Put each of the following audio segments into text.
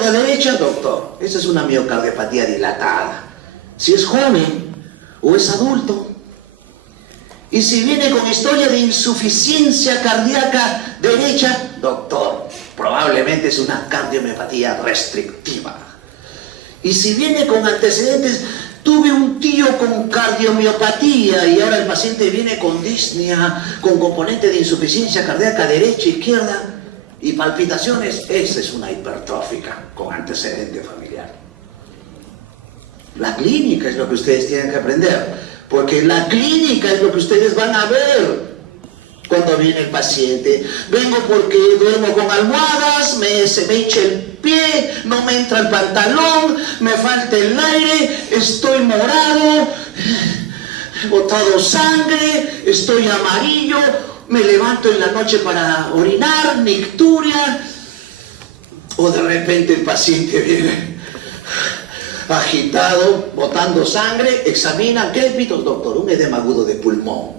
izquierda, derecha, doctor. Esa es una miocardiopatía dilatada. Si es joven o es adulto. Y si viene con historia de insuficiencia cardíaca derecha, doctor, probablemente es una cardiomiopatía restrictiva. Y si viene con antecedentes, tuve un tío con cardiomiopatía y ahora el paciente viene con disnea, con componente de insuficiencia cardíaca derecha, izquierda y palpitaciones, esa es una hipertrófica con antecedente familiar. La clínica es lo que ustedes tienen que aprender. Porque la clínica es lo que ustedes van a ver cuando viene el paciente. Vengo porque duermo con almohadas, se me hincha el pie, no me entra el pantalón, me falta el aire, estoy morado, he botado sangre, estoy amarillo, me levanto en la noche para orinar, nicturia. O de repente el paciente viene agitado, botando sangre, examinan, ¿qué pitos, doctor? Un edema agudo de pulmón.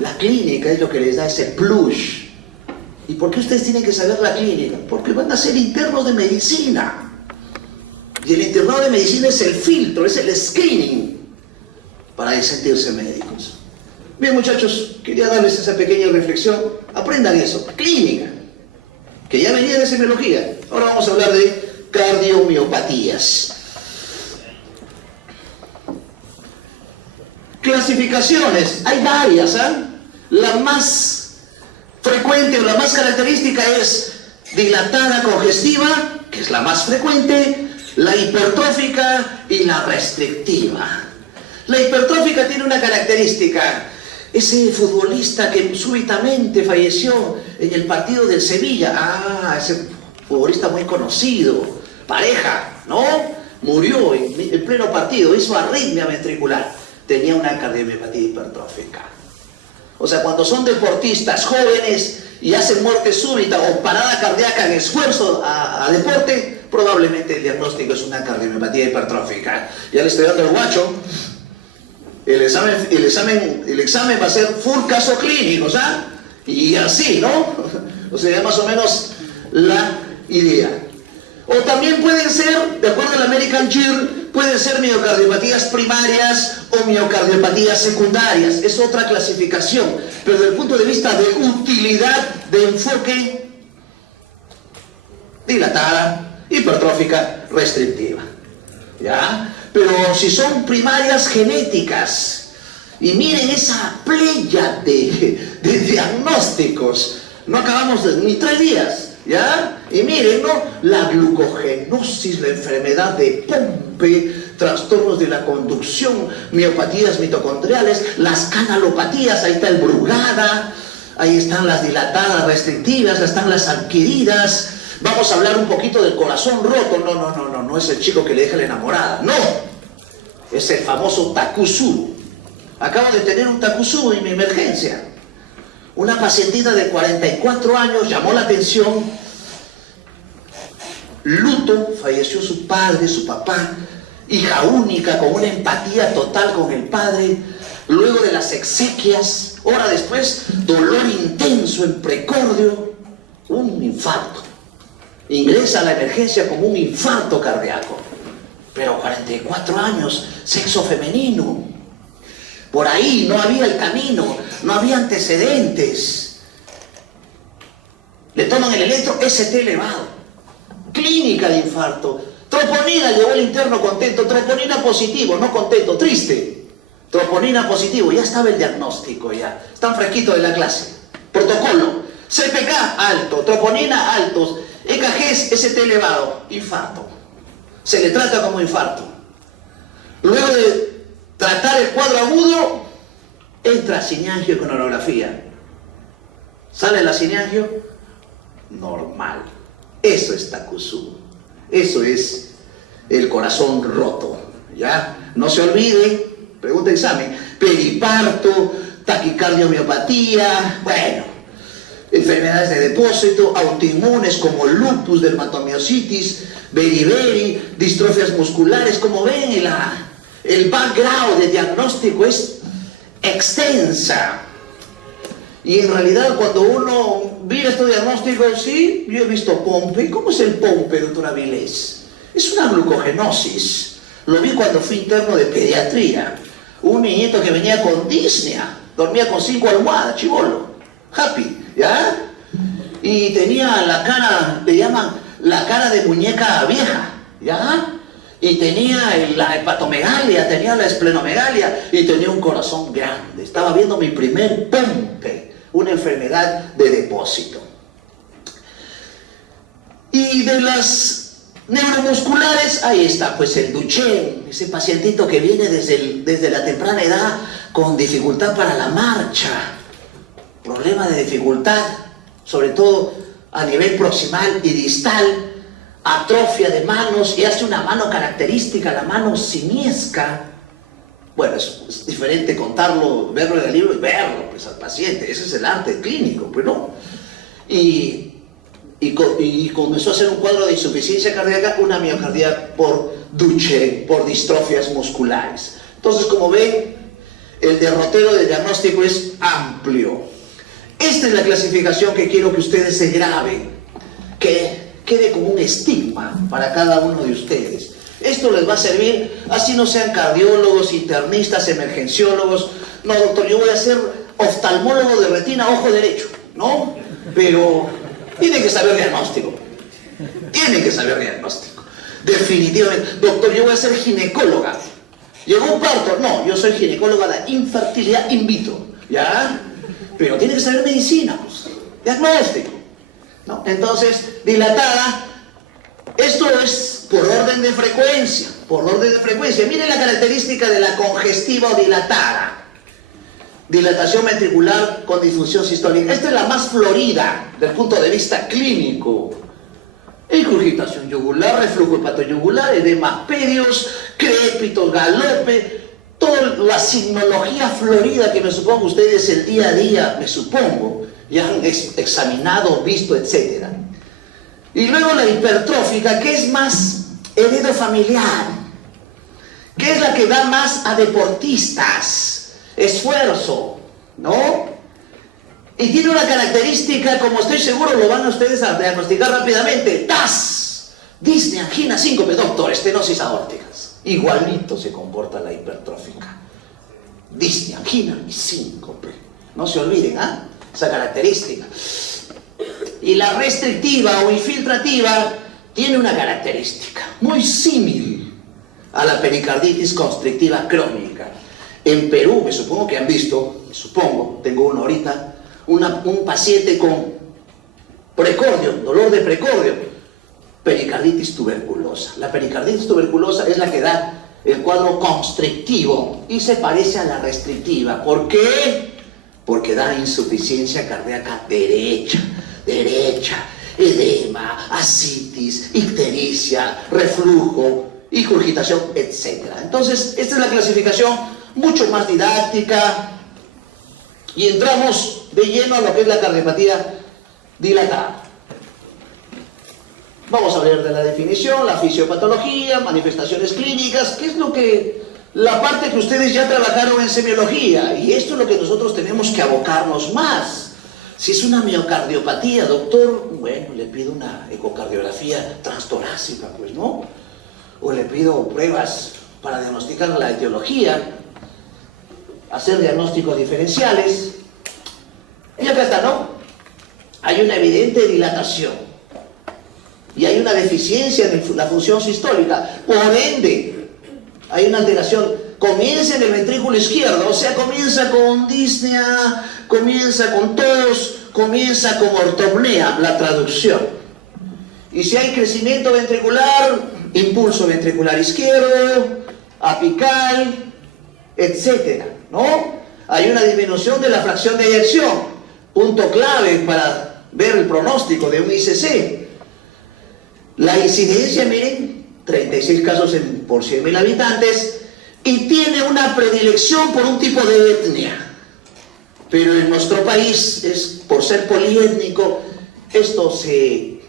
La clínica es lo que les da ese plus. ¿Y por qué ustedes tienen que saber la clínica? Porque van a ser internos de medicina. Y el internado de medicina es el filtro, es el screening para sentirse médicos. Bien, muchachos, quería darles esa pequeña reflexión. Aprendan eso, clínica, que ya venía de semiología. Ahora vamos a hablar de cardiomiopatías. Clasificaciones, hay varias, ¿eh? La más frecuente o la más característica es dilatada congestiva, que es la más frecuente, la hipertrófica y la restrictiva. La hipertrófica tiene una característica. Ese futbolista que súbitamente falleció en el partido del Sevilla, ese futbolista muy conocido, Pareja, ¿no? Murió en pleno partido, hizo arritmia ventricular, tenía una cardiomiopatía hipertrófica. O sea, cuando son deportistas jóvenes y hacen muerte súbita o parada cardíaca en esfuerzo a deporte, probablemente el diagnóstico es una cardiomiopatía hipertrófica. Ya le estoy dando el guacho. El examen va a ser full caso clínico, ¿sabes? Y así, ¿no? O sea, más o menos la idea. O también pueden ser, de acuerdo al American JIR, pueden ser miocardiopatías primarias o miocardiopatías secundarias. Es otra clasificación. Pero desde el punto de vista de utilidad de enfoque, dilatada, hipertrófica, restrictiva. ¿Ya? Pero si son primarias genéticas, y miren esa playa de diagnósticos, no acabamos ni 3 días. ¿Ya? Y miren, ¿no? La glucogenosis, la enfermedad de Pompe, trastornos de la conducción, miopatías mitocondriales, las canalopatías, ahí está el Brugada, ahí están las dilatadas restrictivas, ahí están las adquiridas. Vamos a hablar un poquito del corazón roto. No es el chico que le deja la enamorada, no, es el famoso Takotsubo. Acabo de tener un Takotsubo en mi emergencia. Una pacientita de 44 años llamó la atención. Luto, falleció su padre, su papá, hija única, con una empatía total con el padre. Luego de las exequias, hora después, dolor intenso en precordio, un infarto. Ingresa a la emergencia como un infarto cardíaco. Pero 44 años, sexo femenino. Por ahí no había el camino, no había antecedentes. Le toman el electro, ST elevado. Clínica de infarto. Troponina, llegó el interno contento. Troponina positivo, no contento, triste. Troponina positivo, ya estaba el diagnóstico ya. Están fresquitos de la clase. Protocolo. CPK alto, troponina altos, EKGs, ST elevado, infarto. Se le trata como infarto. Luego de tratar el cuadro agudo, entra cineangio con coronografía. Sale la cineangio, normal. Eso es Takotsubo. Eso es el corazón roto. ¿Ya? No se olvide, pregunta de examen, periparto, taquicardiomiopatía, bueno, enfermedades de depósito, autoinmunes como lupus, dermatomiositis, beriberi, distrofias musculares. Como ven, el background de diagnóstico es extensa. Y en realidad cuando uno vi estos diagnósticos, sí, yo he visto POMPE. ¿Cómo es el POMPE, doctora Vilés? Es una glucogenosis. Lo vi cuando fui interno de pediatría. Un niñito que venía con disnea, dormía con 5 almohadas, chibolo, happy, ¿ya? Y tenía la cara, le llaman la cara de muñeca vieja, ¿ya? Y tenía la hepatomegalia, tenía la esplenomegalia y tenía un corazón grande. Estaba viendo mi primer POMPE, una enfermedad de depósito. Y de las neuromusculares, ahí está pues el Duchenne, ese pacientito que viene desde la temprana edad con dificultad para la marcha, problema de dificultad, sobre todo a nivel proximal y distal, atrofia de manos y hace una mano característica, la mano simiesca. Bueno, es diferente contarlo, verlo en el libro y verlo pues al paciente, ese es el arte clínico, pues no. Y comenzó a hacer un cuadro de insuficiencia cardíaca, una miocardía por Duchenne, por distrofias musculares. Entonces, como ven, el derrotero de diagnóstico es amplio. Esta es la clasificación que quiero que ustedes se graben, que quede como un estigma para cada uno de ustedes. Esto les va a servir, así no sean cardiólogos, internistas, emergenciólogos. No, doctor, yo voy a ser oftalmólogo de retina, ojo derecho, ¿no? Pero tienen que saber diagnóstico. Tienen que saber diagnóstico. Definitivamente. Doctor, yo voy a ser ginecóloga. ¿Llegó un parto? No, yo soy ginecóloga de infertilidad in vitro. ¿Ya? Pero tiene que saber medicina, pues. Diagnóstico, ¿no? Entonces, dilatada. Esto es por orden de frecuencia. Por orden de frecuencia. Miren la característica de la congestiva o dilatada. Dilatación ventricular con disfunción sistólica. Esta es la más florida del punto de vista clínico. Ingurgitación yugular, reflujo hepatoyugular, edemas pedios, crépitos, galope, toda la signología florida que me supongo ustedes el día a día, me supongo, ya han examinado, visto, etc. Y luego la hipertrófica, que es más heredofamiliar, que es la que da más a deportistas. Esfuerzo, ¿no? Y tiene una característica, como estoy seguro lo van a ustedes a diagnosticar rápidamente. TAS, disnea, angina, síncope, doctor, estenosis aórticas. Igualito se comporta la hipertrófica. Disnea, angina y síncope. No se olviden, ¿ah? Esa característica. Y la restrictiva o infiltrativa tiene una característica muy similar a la pericarditis constrictiva crónica. En Perú, me supongo que han visto, tengo uno ahorita, un paciente con precordio, dolor de precordio, pericarditis tuberculosa. La pericarditis tuberculosa es la que da el cuadro constrictivo y se parece a la restrictiva. ¿Por qué? Porque da insuficiencia cardíaca derecha, edema, ascitis, ictericia, reflujo, ingurgitación, etc. Entonces, esta es la clasificación mucho más didáctica y entramos de lleno a lo que es la cardiopatía dilatada. Vamos a ver de la definición, la fisiopatología, manifestaciones clínicas, que es la parte que ustedes ya trabajaron en semiología, y esto es lo que nosotros tenemos que abocarnos más. Si es una miocardiopatía, doctor, bueno, le pido una ecocardiografía transtorácica, pues, ¿no? O le pido pruebas para diagnosticar la etiología, hacer diagnósticos diferenciales. Y acá está, ¿no? Hay una evidente dilatación y hay una deficiencia en la función sistólica. Por ende, hay una alteración. Comienza en el ventrículo izquierdo, o sea, comienza con disnea, comienza con tos, comienza con ortopnea, la traducción. Y si hay crecimiento ventricular, impulso ventricular izquierdo, apical, etcétera, ¿no? Hay una disminución de la fracción de eyección, punto clave para ver el pronóstico de un ICC. La incidencia, miren, 36 casos por 100.000 habitantes, y tiene una predilección por un tipo de etnia. Pero en nuestro país, por ser poliétnico, esto se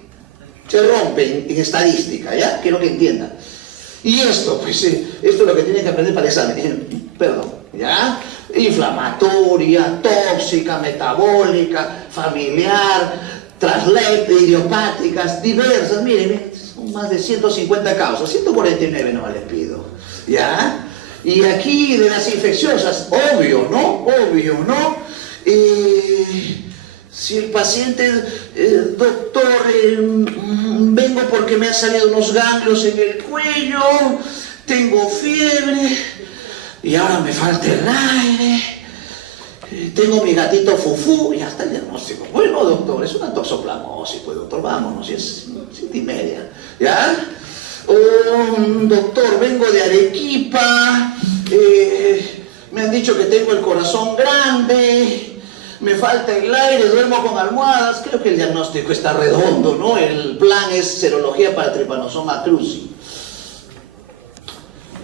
rompe en estadística, ¿ya? Quiero que entiendan. Y esto, pues, esto es lo que tienen que aprender para el examen. Perdón, ¿ya? inflamatoria, tóxica, metabólica, familiar, idiopáticas, diversas. Miren, son más de 150 causas, 149 no les pido, ¿ya? Y aquí de las infecciosas, obvio, ¿no? Obvio, ¿no? Si el paciente, doctor, vengo porque me han salido unos ganglios en el cuello, tengo fiebre y ahora me falta el aire, tengo mi gatito fufú, y hasta el diagnóstico. Bueno, doctor, es una toxoplasmosis, pues doctor, vámonos, y es 7:30, ¿ya? Doctor, vengo de Arequipa, me han dicho que tengo el corazón grande, me falta el aire, duermo con almohadas. Creo que el diagnóstico está redondo, ¿no? El plan es serología para Trypanosoma cruzi.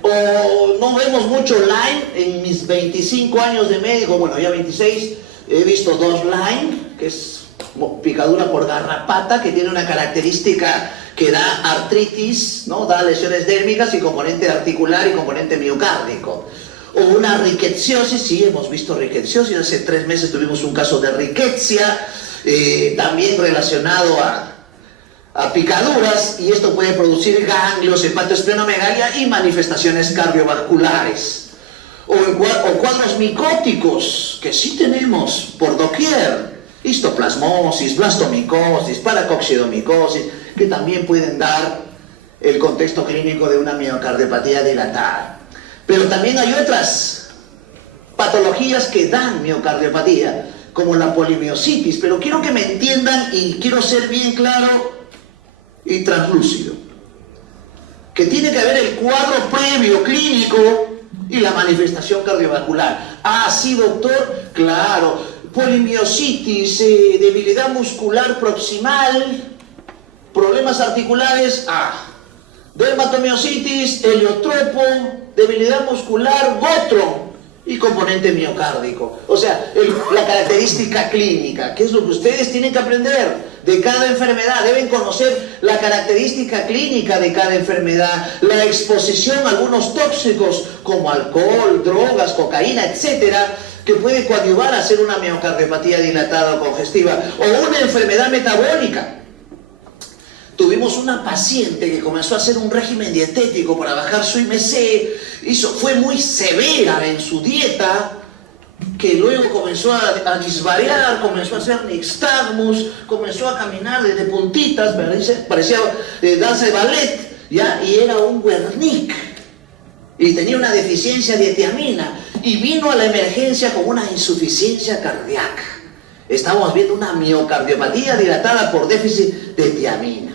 O no vemos mucho Lyme. En mis 25 años de médico, bueno, ya 26, he visto 2 Lyme, que es picadura por garrapata, que tiene una característica que da artritis, ¿no? Da lesiones dérmicas y componente articular y componente miocárdico. O una rickettsiosis, sí, hemos visto rickettsiosis, hace 3 meses tuvimos un caso de rickettsia, también relacionado a picaduras, y esto puede producir ganglios, hepatoesplenomegalia y manifestaciones cardiovasculares. O cuadros micóticos, que sí tenemos por doquier, histoplasmosis, blastomicosis, paracoccidomicosis, que también pueden dar el contexto clínico de una miocardiopatía dilatada. Pero también hay otras patologías que dan miocardiopatía, como la polimiositis. Pero quiero que me entiendan y quiero ser bien claro y translúcido. Que tiene que haber el cuadro previo clínico y la manifestación cardiovascular. Ah, sí, doctor, claro. Polimiositis, debilidad muscular proximal, problemas articulares, dermatomiositis, heliotropo, debilidad muscular, Gotron y componente miocárdico. O sea, la característica clínica, que es lo que ustedes tienen que aprender de cada enfermedad. Deben conocer la característica clínica de cada enfermedad, la exposición a algunos tóxicos como alcohol, drogas, cocaína, etcétera, que puede coadyuvar a hacer una miocardiopatía dilatada o congestiva, o una enfermedad metabólica. Tuvimos una paciente que comenzó a hacer un régimen dietético para bajar su IMC, fue muy severa en su dieta, que luego comenzó a disvariar, comenzó a hacer nixtagmus, comenzó a caminar de puntitas, parecía danza de ballet, ¿ya? Y era un Wernicke, y tenía una deficiencia de tiamina, y vino a la emergencia con una insuficiencia cardíaca. Estamos viendo una miocardiopatía dilatada por déficit de tiamina.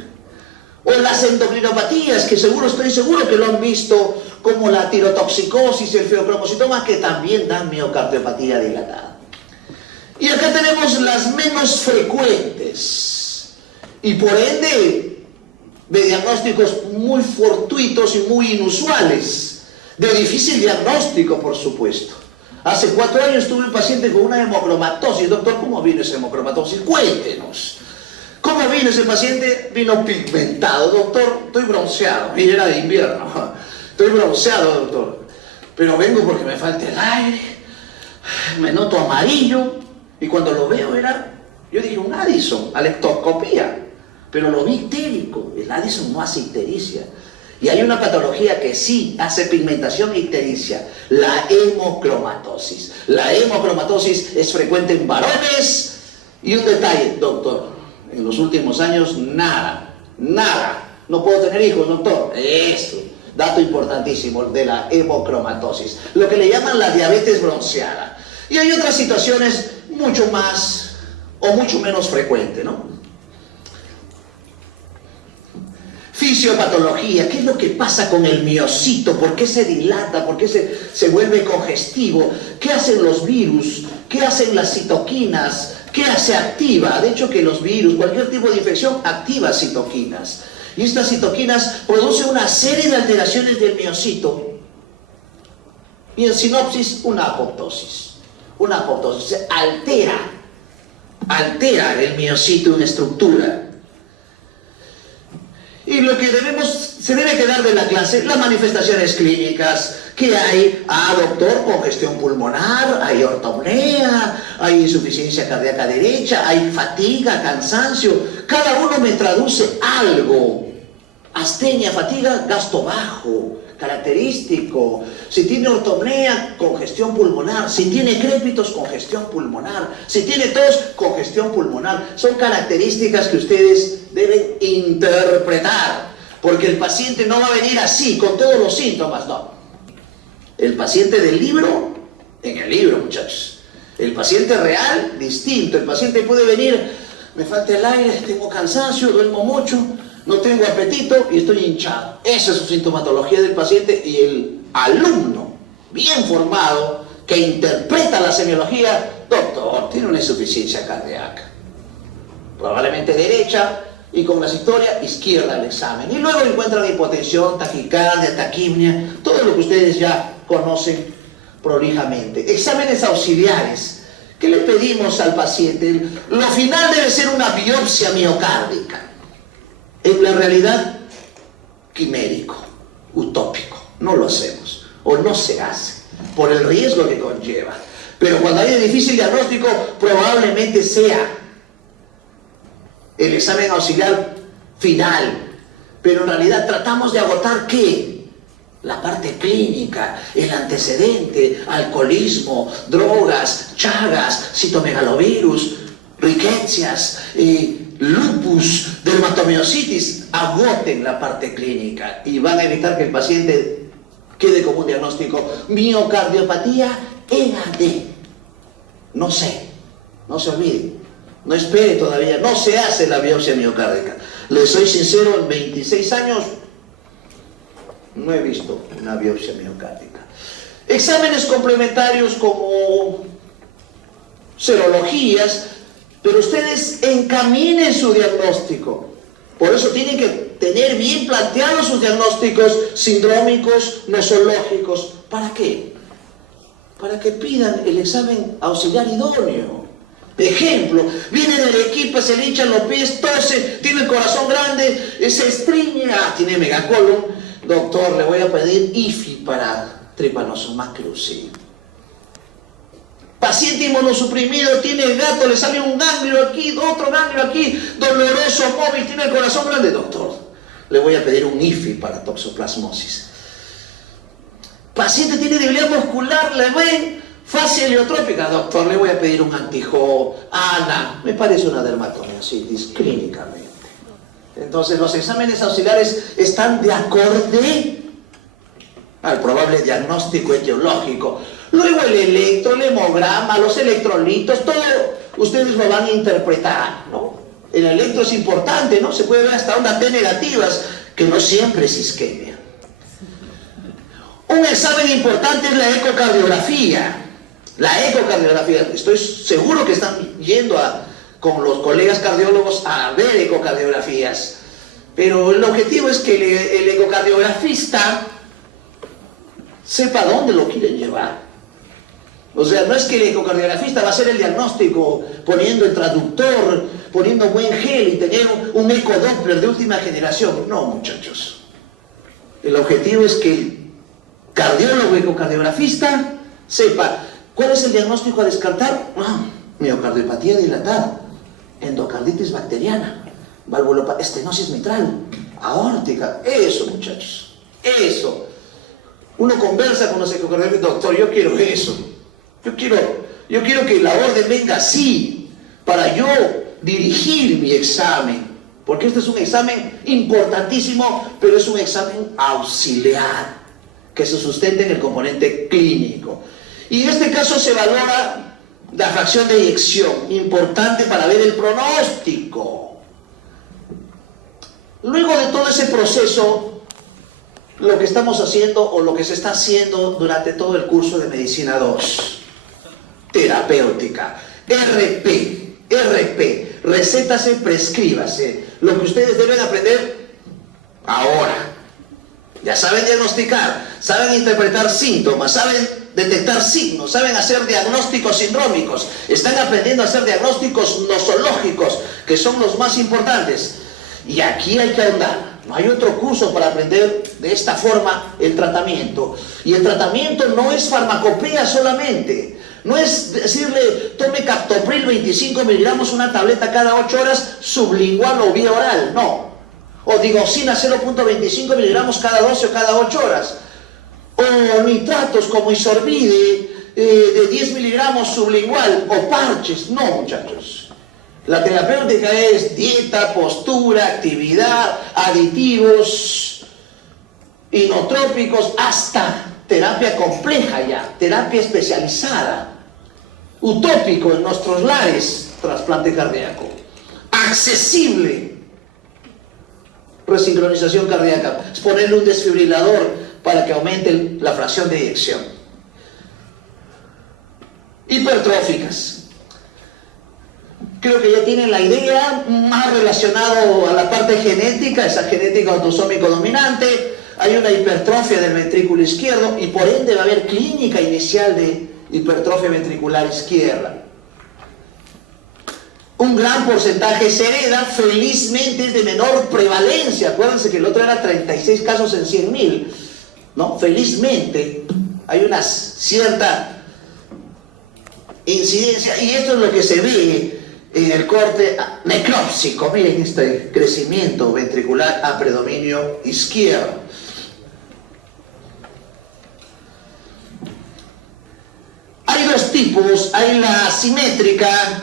O las endocrinopatías, que estoy seguro que lo han visto, como la tirotoxicosis, el feocromocitoma, que también dan miocardiopatía dilatada. Y acá tenemos las menos frecuentes, y por ende, de diagnósticos muy fortuitos y muy inusuales, de difícil diagnóstico, por supuesto. Hace 4 años tuve un paciente con una hemocromatosis. Doctor, ¿cómo vino esa hemocromatosis? Cuéntenos. ¿Cómo vino ese paciente? Vino pigmentado. Doctor, estoy bronceado. Y era de invierno. Estoy bronceado, doctor. Pero vengo porque me falta el aire. Me noto amarillo. Y cuando lo veo yo dije un Addison, alectoscopía. Pero lo vi ictérico. El Addison no hace ictericia. Y hay una patología que sí hace pigmentación ictericia, la hemocromatosis. La hemocromatosis es frecuente en varones. Y un detalle, doctor. En los últimos años, nada. No puedo tener hijos, doctor. Eso, dato importantísimo de la hemocromatosis. Lo que le llaman la diabetes bronceada. Y hay otras situaciones mucho más o mucho menos frecuentes, ¿no? Fisiopatología, ¿qué es lo que pasa con el miocito? ¿Por qué se dilata? ¿Por qué se vuelve congestivo? ¿Qué hacen los virus? ¿Qué hacen las citoquinas? ¿Qué se activa? De hecho que los virus, cualquier tipo de infección, activa citoquinas. Y estas citoquinas producen una serie de alteraciones del miocito. Y en sinopsis, una apoptosis. Una apoptosis. Se altera el miocito en estructura. Y lo que se debe quedar de la clase, las manifestaciones clínicas que hay. Doctor, congestión pulmonar, hay ortopnea, hay insuficiencia cardíaca derecha, hay fatiga, cansancio. Cada uno me traduce algo. Astenia, fatiga, gasto bajo, característico. Si tiene ortopnea, congestión pulmonar. Si tiene crépitos, congestión pulmonar. Si tiene tos, congestión pulmonar. Son características que ustedes deben interpretar, porque el paciente no va a venir así, con todos los síntomas, no. El paciente del libro, en el libro, muchachos. El paciente real, distinto. El paciente puede venir, me falta el aire, tengo cansancio, duermo mucho, no tengo apetito y estoy hinchado. Esa es su sintomatología del paciente, y el alumno bien formado que interpreta la semiología, doctor, tiene una insuficiencia cardíaca, probablemente derecha, y con la historia izquierda al examen. Y luego encuentran hipotensión, taquicardia, taquipnia, todo lo que ustedes ya conocen prolijamente. Exámenes auxiliares. ¿Qué le pedimos al paciente? Lo final debe ser una biopsia miocárdica. En la realidad, quimérico, utópico. No lo hacemos, o no se hace, por el riesgo que conlleva. Pero cuando hay difícil diagnóstico, probablemente sea el examen auxiliar final. Pero en realidad tratamos de agotar ¿qué? La parte clínica, el antecedente, alcoholismo, drogas, chagas, citomegalovirus, riquecias, lupus, dermatomiositis. Agoten la parte clínica y van a evitar que el paciente quede como un diagnóstico: miocardiopatía EAD. No sé, no se olvide. No espere todavía, no se hace la biopsia miocárdica. Les soy sincero, en 26 años no he visto una biopsia miocárdica. Exámenes complementarios como serologías, pero ustedes encaminen su diagnóstico. Por eso tienen que tener bien planteados sus diagnósticos sindrómicos, nosológicos. ¿Para qué? Para que pidan el examen auxiliar idóneo. Ejemplo, viene del equipo, se le hinchan los pies, tose, tiene el corazón grande, se estriñe, tiene megacolon. Doctor, le voy a pedir IFI para Trypanosoma cruzi. Paciente inmunosuprimido, tiene el gato, le sale un ganglio aquí, otro ganglio aquí, doloroso, móvil, tiene el corazón grande. Doctor, le voy a pedir un IFI para toxoplasmosis. Paciente tiene debilidad muscular, le ven fase heliotrópica. Doctor, le voy a pedir un antijo. ANA, me parece una dermatomiositis clínicamente. Entonces, los exámenes auxiliares están de acorde al probable diagnóstico etiológico. Luego el electro, el hemograma, los electrolitos, todo ustedes lo van a interpretar, ¿no? El electro es importante, ¿no? Se puede ver hasta ondas T negativas, que no siempre es isquemia. Un examen importante es la ecocardiografía. La ecocardiografía, estoy seguro que están yendo con los colegas cardiólogos a ver ecocardiografías, pero el objetivo es que el ecocardiografista sepa dónde lo quieren llevar. O sea, no es que el ecocardiografista va a hacer el diagnóstico poniendo el traductor, poniendo buen gel y tener un ecodoppler de última generación. No, muchachos. El objetivo es que el cardiólogo ecocardiografista sepa cuál es el diagnóstico a descartar. Miocardiopatía dilatada, endocarditis bacteriana, estenosis mitral, aórtica. Eso, muchachos, eso. Uno conversa con los ecocardiografistas: doctor, yo quiero eso. Yo quiero que la orden venga así, para yo dirigir mi examen. Porque este es un examen importantísimo, pero es un examen auxiliar, que se sustenta en el componente clínico. Y en este caso se valora la fracción de eyección, importante para ver el pronóstico. Luego de todo ese proceso, lo que estamos haciendo, o lo que se está haciendo durante todo el curso de Medicina 2, terapéutica, RP, recétase, prescríbase. Lo que ustedes deben aprender ahora. Ya saben diagnosticar, saben interpretar síntomas, saben detectar signos, saben hacer diagnósticos sindrómicos, están aprendiendo a hacer diagnósticos nosológicos, que son los más importantes. Y aquí hay que ahondar. No hay otro curso para aprender de esta forma el tratamiento. Y el tratamiento no es farmacopea solamente. No es decirle, tome captopril 25 miligramos, una tableta cada 8 horas, sublingual o vía oral. No. O digoxina 0.25 miligramos cada 12 o cada 8 horas. O nitratos como isorbide de 10 miligramos sublingual. O parches. No, muchachos. La terapéutica es dieta, postura, actividad, aditivos, inotrópicos, hasta terapia compleja ya, terapia especializada. Utópico en nuestros lares, trasplante cardíaco. Accesible, resincronización cardíaca. Es ponerle un desfibrilador para que aumente la fracción de eyección. Hipertróficas. Creo que ya tienen la idea, más relacionado a la parte genética, esa genética autosómico dominante. Hay una hipertrofia del ventrículo izquierdo y por ende va a haber clínica inicial de hipertrofia ventricular izquierda. Un gran porcentaje se hereda, felizmente es de menor prevalencia. Acuérdense que el otro era 36 casos en 100.000, ¿no? Felizmente hay una cierta incidencia y esto es lo que se ve en el corte necrópsico. Miren este crecimiento ventricular a predominio izquierdo. Hay dos tipos, hay la simétrica,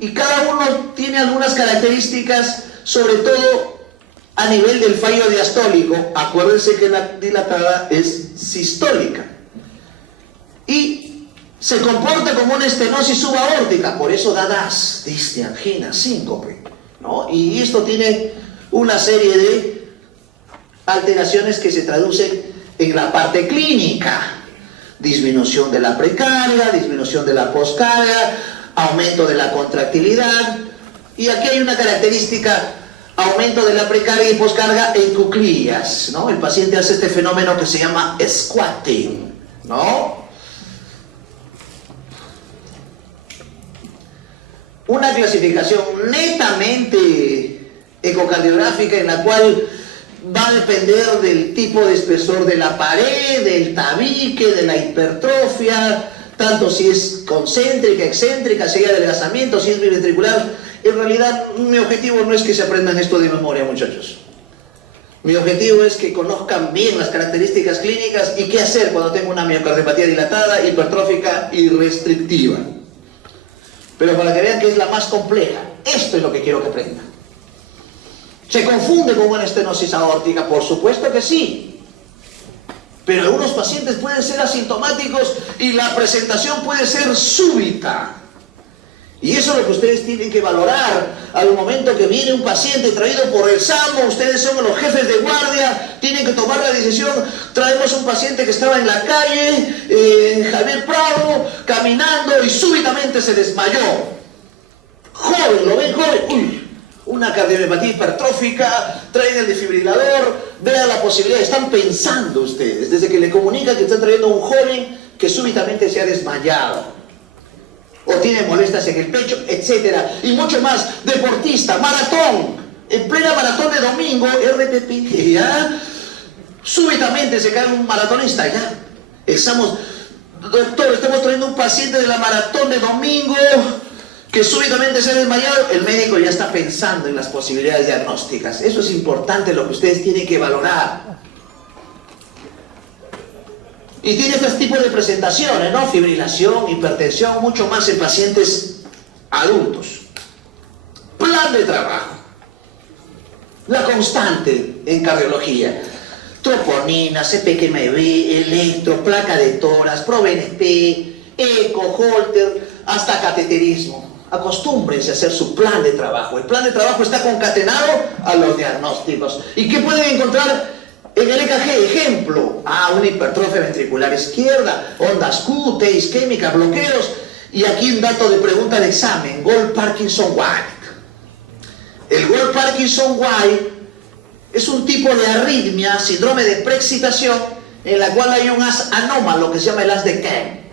y cada uno tiene algunas características, sobre todo a nivel del fallo diastólico. Acuérdense que la dilatada es sistólica y se comporta como una estenosis subaórtica, por eso da DAS, disnea, angina, síncope, ¿no? Y esto tiene una serie de alteraciones que se traducen en la parte clínica: disminución de la precarga, disminución de la poscarga, aumento de la contractilidad. Y aquí hay una característica: aumento de la precarga y poscarga en cuclillas, ¿no? El paciente hace este fenómeno que se llama squatting, ¿no? Una clasificación netamente ecocardiográfica en la cual va a depender del tipo de espesor de la pared, del tabique, de la hipertrofia, tanto si es concéntrica, excéntrica, si hay adelgazamiento, si es biventricular. En realidad, mi objetivo no es que se aprendan esto de memoria, muchachos. Mi objetivo es que conozcan bien las características clínicas y qué hacer cuando tengo una miocardiopatía dilatada, hipertrófica y restrictiva. Pero para que vean que es la más compleja, esto es lo que quiero que aprendan. ¿Se confunde con una estenosis aórtica? Por supuesto que sí. Pero algunos pacientes pueden ser asintomáticos y la presentación puede ser súbita. Y eso es lo que ustedes tienen que valorar al momento que viene un paciente traído por el SAMO. Ustedes son los jefes de guardia, tienen que tomar la decisión. Traemos un paciente que estaba en la calle, en Javier Prado, caminando y súbitamente se desmayó. Joven, ¿lo ven joven? Uy, una cardiomiopatía hipertrófica, traen el desfibrilador, vean la posibilidad. Están pensando ustedes, desde que le comunican que están trayendo a un joven que súbitamente se ha desmayado o tiene molestias en el pecho, etc. Y mucho más. Deportista, maratón, en plena maratón de domingo, RPP, ya, súbitamente se cae un maratonista, ya. Doctor, estamos trayendo un paciente de la maratón de domingo que súbitamente se ha desmayado. El médico ya está pensando en las posibilidades diagnósticas. Eso es importante, lo que ustedes tienen que valorar. Y tiene estos tipos de presentaciones, ¿no? Fibrilación, hipertensión, mucho más en pacientes adultos. Plan de trabajo. La constante en cardiología. Troponina, CPKMB, electro, placa de tórax, ProBNP, eco, holter, hasta cateterismo. Acostúmbrense a hacer su plan de trabajo. El plan de trabajo está concatenado a los diagnósticos. ¿Y qué pueden encontrar en el EKG? Ejemplo, una hipertrofia ventricular izquierda, ondas Q, T isquémica, bloqueos. Y aquí un dato de pregunta de examen: Gold-Parkinson-White. El Gold-Parkinson-White es un tipo de arritmia, síndrome de preexcitación, en la cual hay un haz anómalo que se llama el haz de Kemp.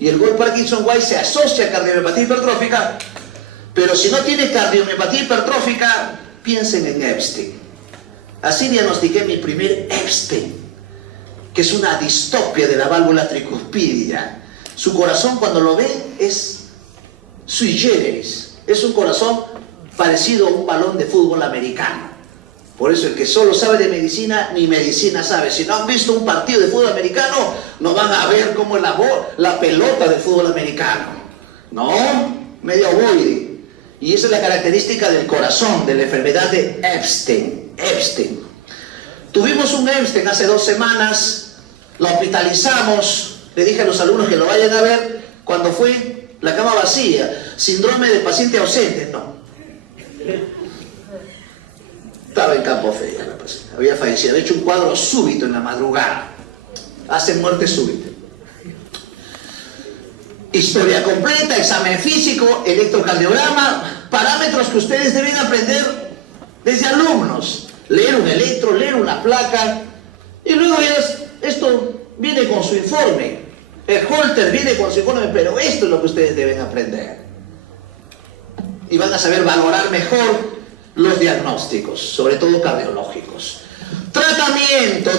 Y el Gold-Parkinson-White se asocia a cardiomiopatía hipertrófica Pero si no tiene cardiomiopatía hipertrófica, piensen en Epstein. Así diagnostiqué mi primer Epstein, que es una distopia de la válvula tricuspidia. Su corazón, cuando lo ve, es sui generis. Es un corazón parecido a un balón de fútbol americano. Por eso el que solo sabe de medicina, ni medicina sabe. Si no han visto un partido de fútbol americano, no van a ver cómo es la pelota de fútbol americano. No, medio ovoide. Y esa es la característica del corazón, de la enfermedad de Epstein. Epstein. Tuvimos un Epstein hace 2 semanas, la hospitalizamos, le dije a los alumnos que lo vayan a ver, cuando fue la cama vacía, síndrome de paciente ausente, no. Estaba en campo feo la paciente, había fallecido, había hecho un cuadro súbito en la madrugada, hace muerte súbita. Historia completa, examen físico, electrocardiograma, parámetros que ustedes deben aprender desde alumnos. Leer un electro, leer una placa, y luego esto viene con su informe. El Holter viene con su informe, pero esto es lo que ustedes deben aprender. Y van a saber valorar mejor los diagnósticos, sobre todo cardiológicos. Tratamiento,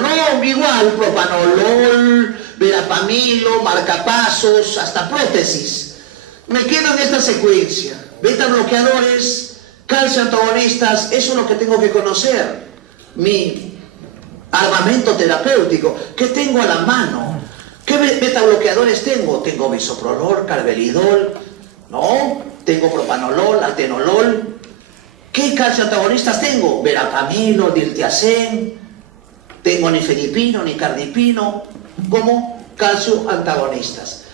no igual, propanolol, verapamilo, marcapasos, hasta prótesis. Me quedo en esta secuencia. Beta bloqueadores, calcio antagonistas, eso es lo que tengo que conocer. Mi armamento terapéutico, ¿qué tengo a la mano? ¿Qué beta bloqueadores tengo? Tengo bisoprolol, carvedilol, ¿no? Tengo propanolol, atenolol. ¿Qué calcio antagonistas tengo? Verapamilo, diltiazem, tengo nifedipino, nicardipino, como calcio antagonistas.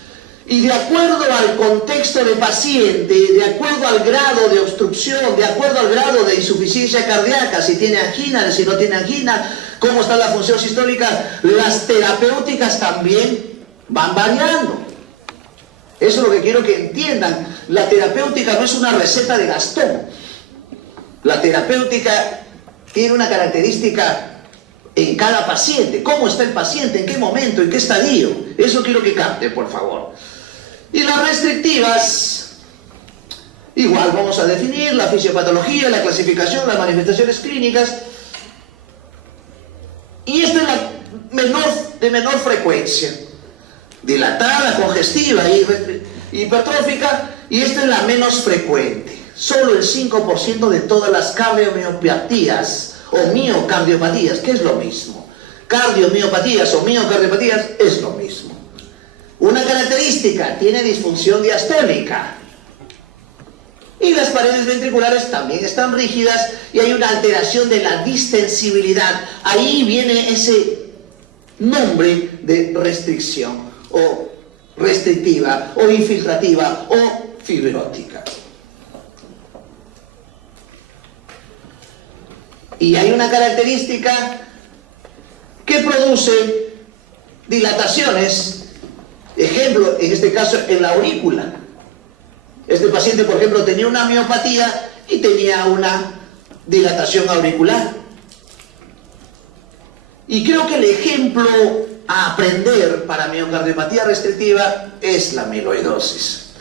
Y de acuerdo al contexto del paciente, de acuerdo al grado de obstrucción, de acuerdo al grado de insuficiencia cardíaca, si tiene angina, si no tiene angina, cómo está la función sistólica, las terapéuticas también van variando. Eso es lo que quiero que entiendan. La terapéutica no es una receta de Gastón. La terapéutica tiene una característica en cada paciente. ¿Cómo está el paciente? ¿En qué momento? ¿En qué estadio? Eso quiero que capte, por favor. Y las restrictivas, igual vamos a definir la fisiopatología, la clasificación, las manifestaciones clínicas. Y esta es la de menor frecuencia. Dilatada, congestiva, hipertrófica. Y esta es la menos frecuente. Solo el 5% de todas las cardiomiopatías o miocardiopatías, que es lo mismo. Cardiomiopatías o miocardiopatías es lo mismo. Una característica, tiene disfunción diastólica. Y las paredes ventriculares también están rígidas y hay una alteración de la distensibilidad. Ahí viene ese nombre de restricción, o restrictiva, o infiltrativa, o fibrótica. Y hay una característica que produce dilataciones, ejemplo, en este caso en la aurícula. Este paciente, por ejemplo, tenía una miopatía y tenía una dilatación auricular. Y creo que el ejemplo a aprender para miocardiopatía restrictiva es la amiloidosis.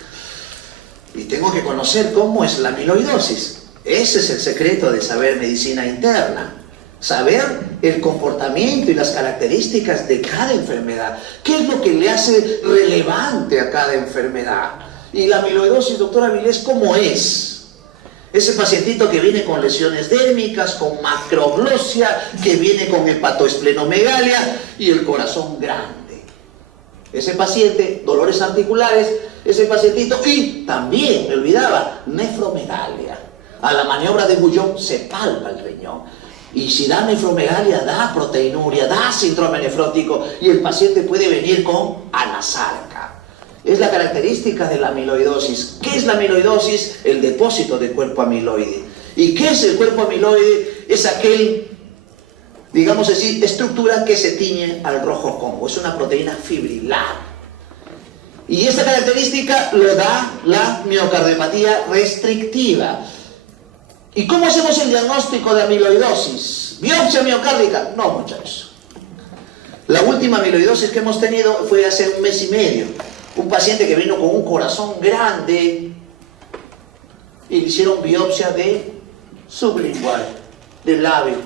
Y tengo que conocer cómo es la amiloidosis. Ese es el secreto de saber medicina interna. Saber el comportamiento y las características de cada enfermedad. ¿Qué es lo que le hace relevante a cada enfermedad? Y la amiloidosis, doctora Avilés, ¿cómo es? Ese pacientito que viene con lesiones dérmicas, con macroglosia, que viene con hepatoesplenomegalia y el corazón grande. Ese paciente, dolores articulares, ese pacientito, y también, me olvidaba, nefromegalia. A la maniobra de Bouillon se palpa el riñón. Y si da nefromegalia, da proteinuria, da síndrome nefrótico y el paciente puede venir con anasarca. Es la característica de la amiloidosis. ¿Qué es la amiloidosis? El depósito de cuerpo amiloide. ¿Y qué es el cuerpo amiloide? Es aquel, digamos así, estructura que se tiñe al rojo Congo. Es una proteína fibrilar. Y esta característica lo da la miocardiopatía restrictiva. ¿Y cómo hacemos el diagnóstico de amiloidosis? ¿Biopsia miocárdica? No, muchachos. La última amiloidosis que hemos tenido fue hace 1 mes y medio. Un paciente que vino con un corazón grande, y le hicieron biopsia de sublingual, del labio.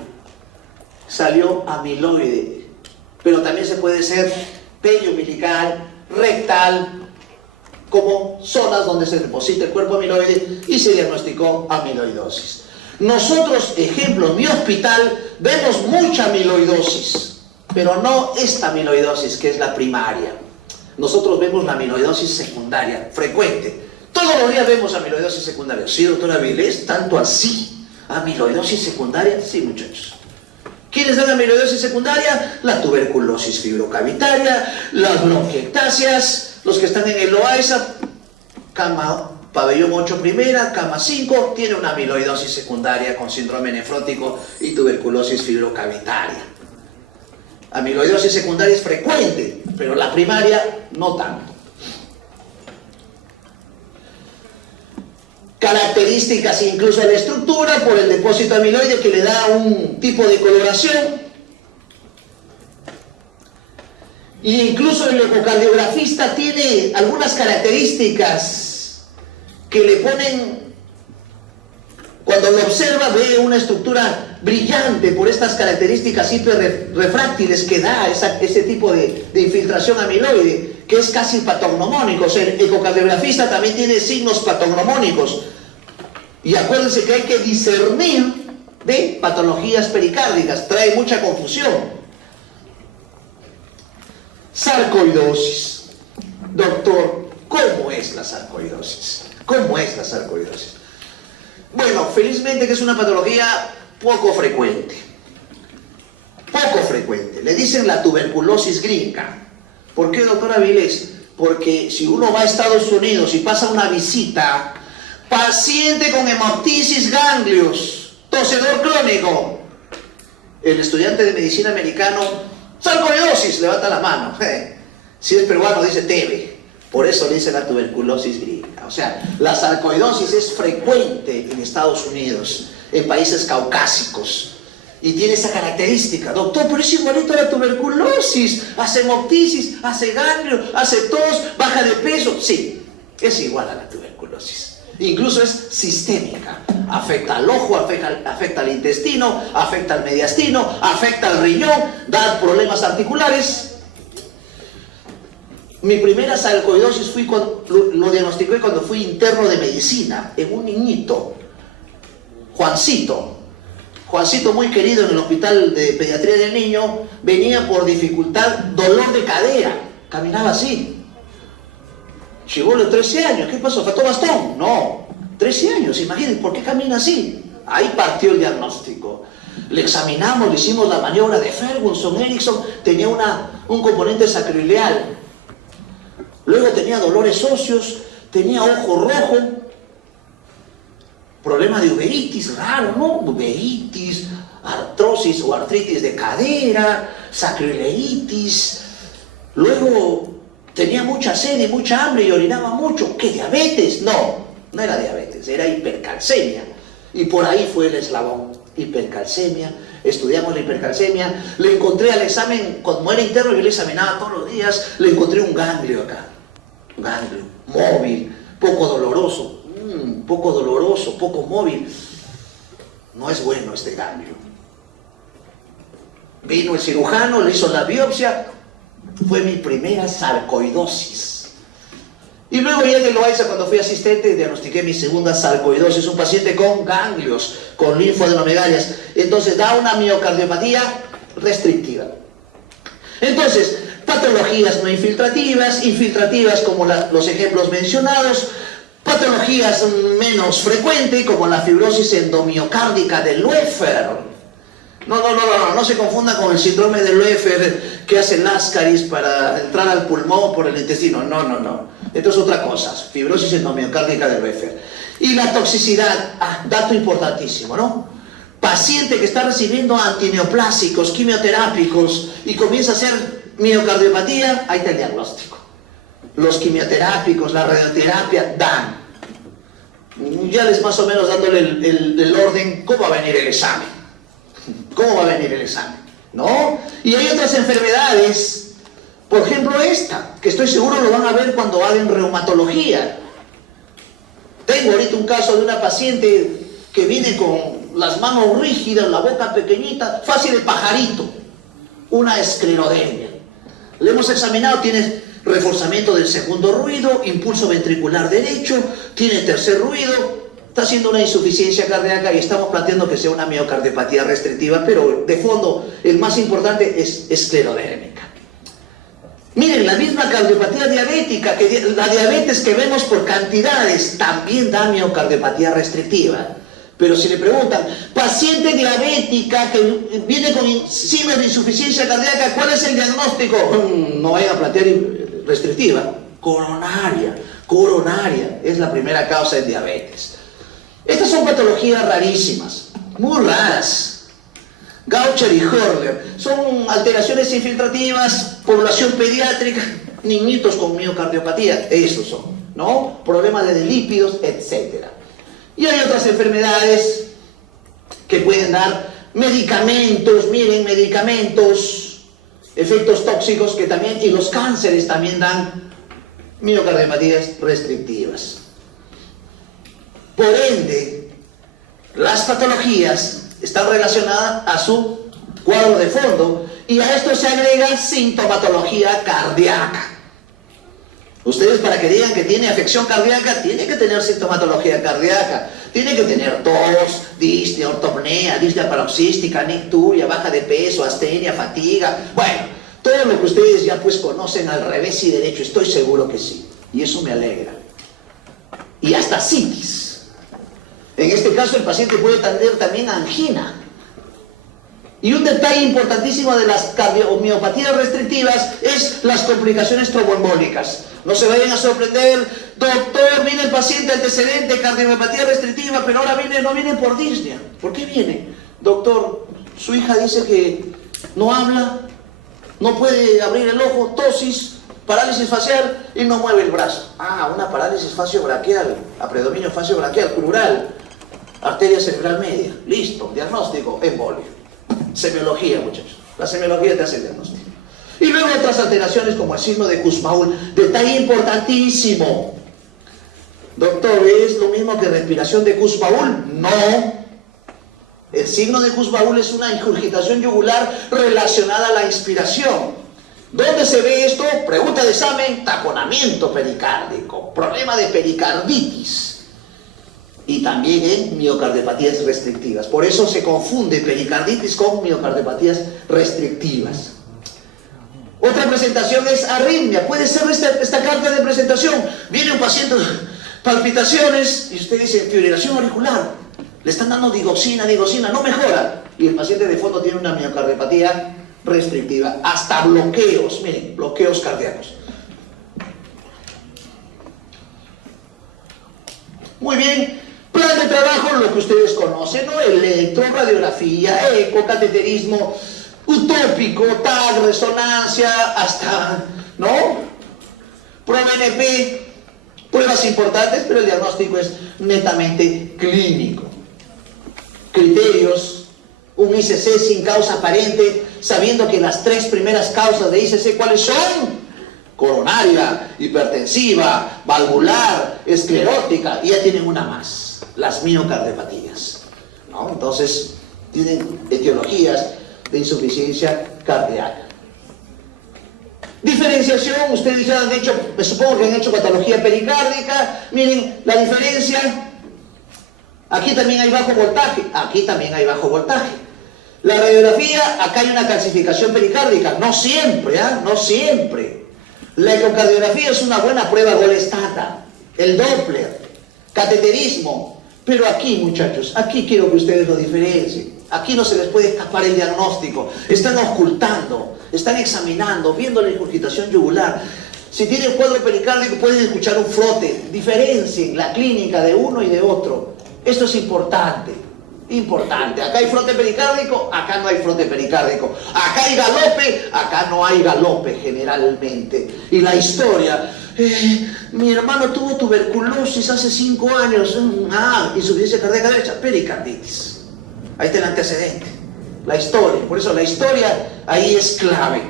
Salió amiloide, pero también se puede ser periumbilical, rectal, como zonas donde se deposita el cuerpo amiloide, y se diagnosticó amiloidosis. Nosotros, ejemplo, en mi hospital vemos mucha amiloidosis, pero no esta amiloidosis que es la primaria. Nosotros vemos la amiloidosis secundaria, frecuente. Todos los días vemos amiloidosis secundaria. ¿Sí, doctora Vilés? ¿Tanto así? ¿Amiloidosis secundaria? Sí, muchachos. ¿Quiénes dan amiloidosis secundaria? La tuberculosis fibrocavitaria, las bronquiectasias, los que están en el Loaiza, cama pabellón 8 primera, cama 5, tiene una amiloidosis secundaria con síndrome nefrótico y tuberculosis fibrocavitaria. Amiloidosis secundaria es frecuente, pero la primaria no tanto. Características incluso de la estructura por el depósito amiloide que le da un tipo de coloración. Y incluso el ecocardiografista tiene algunas características que le ponen, cuando lo observa ve una estructura brillante por estas características hiperrefráctiles que da ese tipo de infiltración amiloide, que es casi patognomónico. O sea, el ecocardiografista también tiene signos patognomónicos. Y acuérdense que hay que discernir de patologías pericárdicas, trae mucha confusión. Sarcoidosis. Doctor, ¿cómo es la sarcoidosis? ¿Cómo es la sarcoidosis? Bueno, felizmente que es una patología poco frecuente. Poco frecuente. Le dicen la tuberculosis gringa. ¿Por qué, doctora Vilés? Porque si uno va a Estados Unidos y pasa una visita, paciente con hemoptisis ganglios, tosedor crónico, el estudiante de medicina americano, sarcoidosis, levanta la mano. Si es peruano dice TB. Por eso le dicen la tuberculosis gringa. O sea, la sarcoidosis es frecuente en Estados Unidos, en países caucásicos. Y tiene esa característica. Doctor, pero es igualito a la tuberculosis. Hace hemoptisis, hace ganglio, hace tos, baja de peso. Sí, es igual a la tuberculosis. Incluso es sistémica. Afecta al ojo, afecta al intestino, afecta al mediastino, afecta al riñón, da problemas articulares. Mi primera sarcoidosis lo diagnostiqué cuando fui interno de medicina, en un niñito, Juancito, muy querido en el hospital de pediatría del niño, venía por dificultad, dolor de cadera, caminaba así. Chibolo de 13 años, ¿qué pasó? ¿Faltó bastón? No, 13 años, imagínense, ¿por qué camina así? Ahí partió el diagnóstico. Le examinamos, le hicimos la maniobra de Ferguson, Erickson, tenía un componente sacroiliaal. Luego tenía dolores óseos, tenía ojo rojo, problema de uveitis, raro, ¿no? Uveitis, artrosis o artritis de cadera, sacroileitis. Luego tenía mucha sed y mucha hambre y orinaba mucho. ¿Qué, diabetes? No, no era diabetes, era hipercalcemia. Y por ahí fue el eslabón, hipercalcemia. Estudiamos la hipercalcemia, le encontré al examen, como era interno, yo le examinaba todos los días, le encontré un ganglio acá. Ganglio, móvil, poco doloroso, poco móvil. No es bueno este ganglio. Vino el cirujano, le hizo la biopsia, fue mi primera sarcoidosis. Y luego ya en el Loaiza, cuando fui asistente, diagnostiqué mi segunda sarcoidosis, un paciente con ganglios, con linfoadenomegalias. Entonces da una miocardiopatía restrictiva. Entonces, patologías no infiltrativas como los ejemplos mencionados, patologías menos frecuentes como la fibrosis endomiocárdica de Loeffler. No se confunda con el síndrome de Loeffler que hace Lascaris para entrar al pulmón por el intestino. No. Esto es otra cosa, fibrosis endomiocárdica de Loeffler. Y la toxicidad, dato importantísimo, ¿no? Paciente que está recibiendo antineoplásicos, quimioterápicos y comienza a hacer miocardiopatía, ahí está el diagnóstico. Los quimioterápicos, la radioterapia dan. Ya les más o menos dándole el orden, ¿cómo va a venir el examen? ¿Cómo va a venir el examen? ¿No? Y hay otras enfermedades, por ejemplo esta, que estoy seguro lo van a ver cuando hagan reumatología. Tengo ahorita un caso de una paciente que viene con las manos rígidas, la boca pequeñita, fácil de pajarito, una esclerodermia. Le hemos examinado, tiene reforzamiento del segundo ruido, impulso ventricular derecho, tiene tercer ruido, está haciendo una insuficiencia cardíaca y estamos planteando que sea una miocardiopatía restrictiva, pero de fondo el más importante es esclerodérmica. Miren, la misma cardiopatía diabética, la diabetes que vemos por cantidades, también da miocardiopatía restrictiva. Pero si le preguntan, paciente diabética que viene con signos de insuficiencia cardíaca, ¿cuál es el diagnóstico? No vayan a plantear restrictiva. Coronaria. Coronaria es la primera causa de diabetes. Estas son patologías rarísimas, muy raras. Gaucher y Hurler son alteraciones infiltrativas, población pediátrica, niñitos con miocardiopatía, esos son, ¿no? Problemas de lípidos, etc. Y hay otras enfermedades que pueden dar medicamentos, miren, medicamentos, efectos tóxicos que también, y los cánceres también dan miocardiopatías restrictivas. Por ende, las patologías están relacionadas a su cuadro de fondo y a esto se agrega sintomatología cardíaca. Ustedes, para que digan que tiene afección cardíaca, tiene que tener sintomatología cardíaca. Tiene que tener tos, disnea, ortopnea, disnea paroxística, nicturia, baja de peso, astenia, fatiga. Bueno, todo lo que ustedes ya pues conocen al revés y derecho, estoy seguro que sí. Y eso me alegra. Y hasta citis. En este caso el paciente puede tener también angina. Y un detalle importantísimo de las cardiomiopatías restrictivas es las complicaciones tromboembólicas. No se vayan a sorprender, doctor, viene el paciente antecedente, cardiomiopatía restrictiva, pero ahora no viene por disnea. ¿Por qué viene? Doctor, su hija dice que no habla, no puede abrir el ojo, tosis, parálisis facial y no mueve el brazo. Ah, una parálisis facio-braquial, a predominio facio-braquial, crural, arteria cerebral media. Listo, diagnóstico, embolia. Semiología, muchachos. La semiología te hace el diagnóstico. Y luego otras alteraciones como el signo de Kussmaul. Detalle importantísimo. Doctor, ¿es lo mismo que respiración de Kussmaul? No. El signo de Kussmaul es una ingurgitación yugular relacionada a la inspiración. ¿Dónde se ve esto? Pregunta de examen, taponamiento pericárdico, problema de pericarditis. Y también en miocardiopatías restrictivas. Por eso se confunde pericarditis con miocardiopatías restrictivas. Otra presentación es arritmia. Puede ser esta carta de presentación. Viene un paciente, palpitaciones, y usted dice fibrilación auricular. Le están dando digoxina, no mejora. Y el paciente de fondo tiene una miocardiopatía restrictiva. Hasta bloqueos, miren, bloqueos cardíacos. Muy bien. Plan de trabajo, lo que ustedes conocen, ¿no? Electroradiografía, eco, cateterismo, utópico, TAC, resonancia, hasta, ¿no? Prueba NP, pruebas importantes, pero el diagnóstico es netamente clínico. Criterios, un ICC sin causa aparente, sabiendo que las 3 primeras causas de ICC, ¿cuáles son? Coronaria, hipertensiva, valvular, esclerótica, y ya tienen una más. Las miocardiopatías, ¿no? Entonces, tienen etiologías de insuficiencia cardíaca. Diferenciación, ustedes ya han hecho, me supongo que han hecho patología pericárdica. Miren la diferencia. Aquí también hay bajo voltaje, aquí también hay bajo voltaje. La radiografía, acá hay una calcificación pericárdica, no siempre, no siempre. La ecocardiografía es una buena prueba Golestata, el Doppler, cateterismo. Pero aquí, muchachos, aquí quiero que ustedes lo diferencien. Aquí no se les puede escapar el diagnóstico. Están ocultando, están examinando, viendo la ingurgitación yugular. Si tienen cuadro pericárdico pueden escuchar un frote. Diferencien la clínica de uno y de otro. Esto es importante. Importante. Acá hay frote pericárdico, acá no hay frote pericárdico. Acá hay galope, acá no hay galope generalmente. Y la historia, mi hermano tuvo tuberculosis hace 5 años. Insuficiencia cardíaca derecha, pericarditis. Ahí está el antecedente. La historia. Por eso la historia ahí es clave.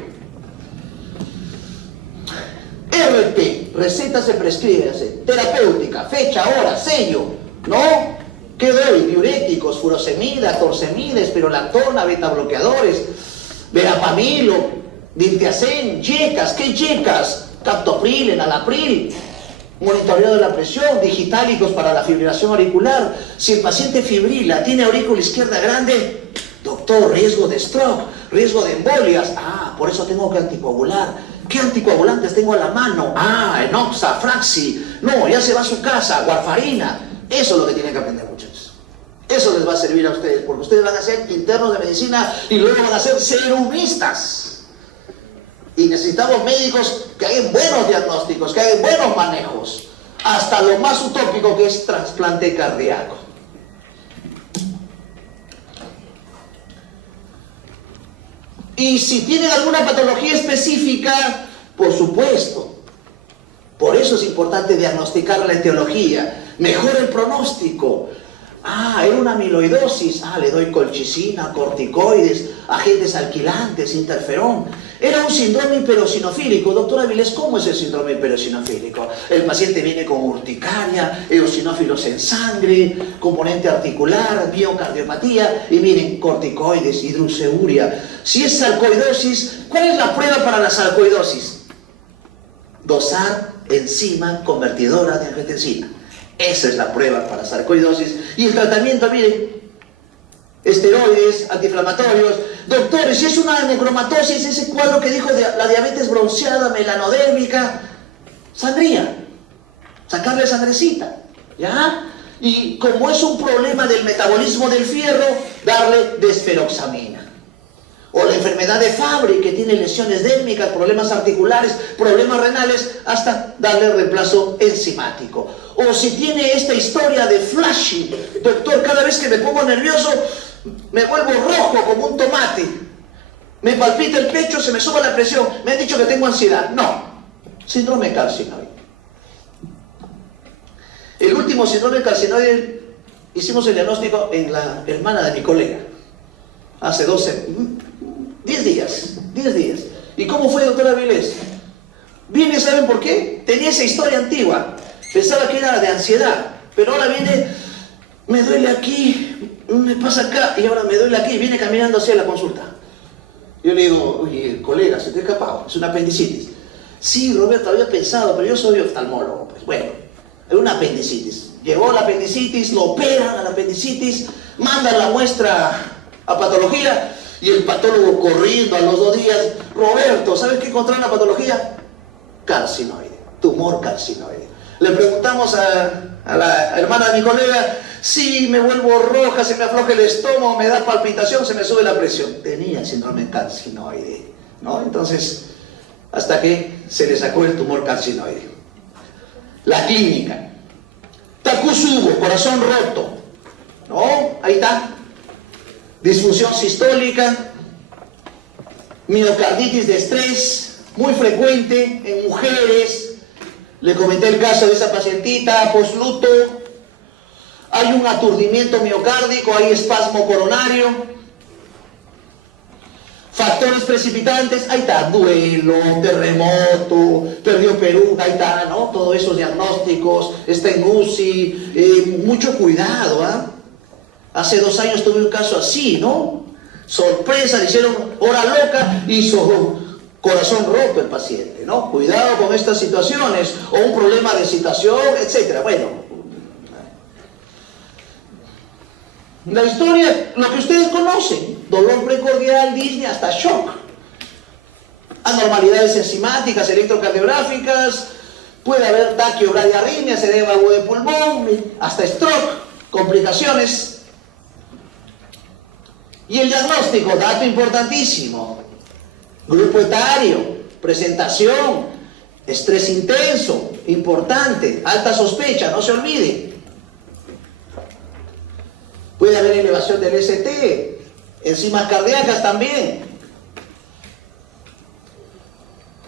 RP. receta se prescribe, terapéutica, fecha, hora, sello, ¿no? ¿Qué doy? Diuréticos, furosemida, torsemida, espirolactona, beta-bloqueadores, verapamilo, diltiazem, yecas. ¿Qué yecas? Captopril, enalapril, monitoreo de la presión, digitálicos para la fibrilación auricular. Si el paciente fibrila, tiene aurícula izquierda grande, doctor, riesgo de stroke, riesgo de embolias. Ah, por eso tengo que anticoagular. ¿Qué anticoagulantes tengo a la mano? Ah, enoxa, fraxi. No, ya se va a su casa, warfarina. Eso es lo que tienen que aprender, muchachos. Eso les va a servir a ustedes, porque ustedes van a ser internos de medicina y luego van a ser serumistas. Y necesitamos médicos que hagan buenos diagnósticos, que hagan buenos manejos, hasta lo más utópico que es trasplante cardíaco. Y si tienen alguna patología específica, por supuesto. Por eso es importante diagnosticar la etiología. Mejora el pronóstico. Ah, era una amiloidosis. Ah, le doy colchicina, corticoides, agentes alquilantes, interferón. Era un síndrome hiperosinofílico. Doctor Avilés, ¿cómo es el síndrome hiperosinofílico? El paciente viene con urticaria, eosinófilos en sangre, componente articular, miocardiopatía, y miren, corticoides, hidroxeuria. Si es sarcoidosis, ¿cuál es la prueba para la sarcoidosis? Dosar enzima convertidora de angiotensina. Esa es la prueba para sarcoidosis. Y el tratamiento, miren, esteroides, antiinflamatorios. Doctores, si es una necromatosis, ese cuadro que dijo de la diabetes bronceada, melanodérmica, sangría, sacarle sangrecita, ¿ya? Y como es un problema del metabolismo del fierro, darle desferoxamina. O la enfermedad de Fabry, que tiene lesiones dérmicas, problemas articulares, problemas renales, hasta darle reemplazo enzimático. O si tiene esta historia de flashing, doctor, cada vez que me pongo nervioso, me vuelvo rojo como un tomate. Me palpita el pecho, se me sube la presión. Me han dicho que tengo ansiedad. No, síndrome carcinoide. El último síndrome carcinoide, hicimos el diagnóstico en la hermana de mi colega. Hace 10 días. ¿Y cómo fue, doctora Avilés? Viene, ¿saben por qué? Tenía esa historia antigua. Pensaba que era de ansiedad. Pero ahora viene, me duele aquí, me pasa acá, y ahora me duele aquí. Viene caminando hacia la consulta. Yo le digo, oye, colega, se te ha escapado, es una apendicitis. Sí, Roberto, había pensado, pero yo soy oftalmólogo. Pues bueno, es una apendicitis. Llegó la apendicitis, lo operan a la apendicitis, mandan la muestra a patología, y el patólogo corriendo a los 2 días, Roberto, ¿sabes qué encontró en la patología? Carcinoide, tumor carcinoide. Le preguntamos a la hermana de mi colega, sí, me vuelvo roja, se me afloja el estómago, me da palpitación, se me sube la presión. Tenía síndrome carcinoide, ¿no? Entonces, hasta que se le sacó el tumor carcinoide. La clínica. Takotsubo, corazón roto, ¿no? Ahí está. Disfunción sistólica, miocarditis de estrés, muy frecuente en mujeres. Le comenté el caso de esa pacientita posluto. Hay un aturdimiento miocárdico, hay espasmo coronario. Factores precipitantes, ahí está, duelo, terremoto, perdió Perú, ahí está, ¿no? Todos esos diagnósticos, está en UCI, mucho cuidado, ¿ah? Hace 2 años tuve un caso así, ¿no? Sorpresa, le hicieron hora loca, hizo corazón roto el paciente, ¿no? Cuidado con estas situaciones, o un problema de excitación, etc. Bueno, la historia, lo que ustedes conocen, dolor precordial, disnea, hasta shock, anormalidades enzimáticas, electrocardiográficas, puede haber taquioradiarritmia, edema agudo de pulmón, hasta stroke, complicaciones. Y el diagnóstico, dato importantísimo, grupo etario, presentación, estrés intenso, importante, alta sospecha, no se olvide. Puede haber elevación del ST, enzimas cardíacas también.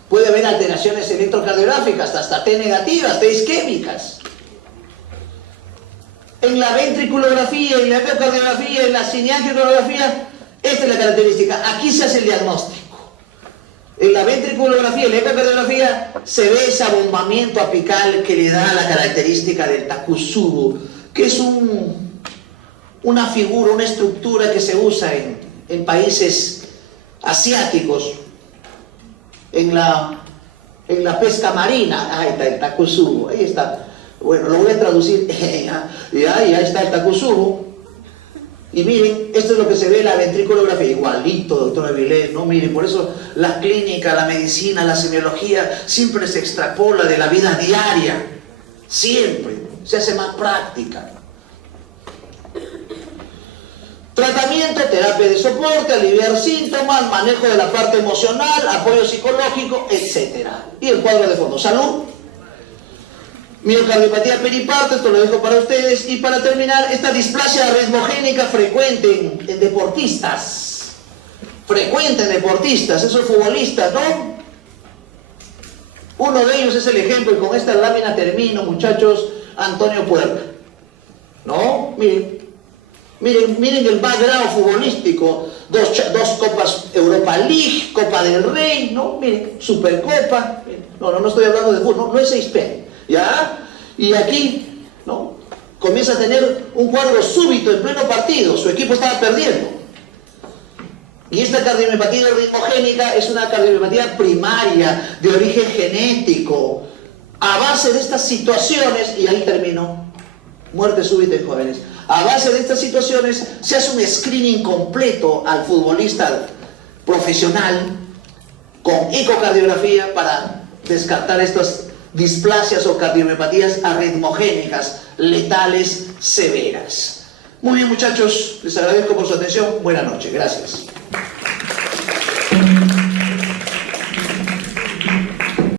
Puede haber alteraciones electrocardiográficas, hasta T negativas, T isquémicas. En la ventriculografía, en la ecocardiografía, en la cineangiografía, esta es la característica. Aquí se hace el diagnóstico. En la ventriculografía, en la ecocardiografía, se ve ese abombamiento apical que le da la característica del Takotsubo, que es una figura, una estructura que se usa en países asiáticos, en la pesca marina. Ahí está el Takotsubo, ahí está. Bueno, lo voy a traducir. Ya está el Takotsubo. Y miren, esto es lo que se ve en la ventriculografía, igualito, doctor Avilés, ¿no? Miren, por eso la clínica, la medicina, la semiología siempre se extrapola de la vida diaria, siempre, se hace más práctica. Tratamiento, terapia de soporte, aliviar síntomas, manejo de la parte emocional, apoyo psicológico, etc. Y el cuadro de fondo, salud. Miocardiopatía periparto, esto lo dejo para ustedes. Y para terminar, esta displasia arritmogénica frecuente en deportistas. Frecuente en deportistas, esos futbolistas, ¿no? Uno de ellos es el ejemplo, y con esta lámina termino, muchachos, Antonio Puerta. ¿No? Miren el background futbolístico. Dos Copas Europa League, Copa del Rey, ¿no? Miren, Supercopa. No estoy hablando de fútbol, no es 6P. ¿Ya? Y aquí, ¿no? Comienza a tener un cuadro súbito en pleno partido, su equipo estaba perdiendo. Y esta cardiomiopatía arritmogénica es una cardiomiopatía primaria, de origen genético. A base de estas situaciones, y ahí termino, muerte súbita en jóvenes, a base de estas situaciones se hace un screening completo al futbolista profesional con ecocardiografía para descartar estas displasias o cardiomiopatías arritmogénicas letales severas. Muy bien, muchachos, les agradezco por su atención. Buenas noches, gracias.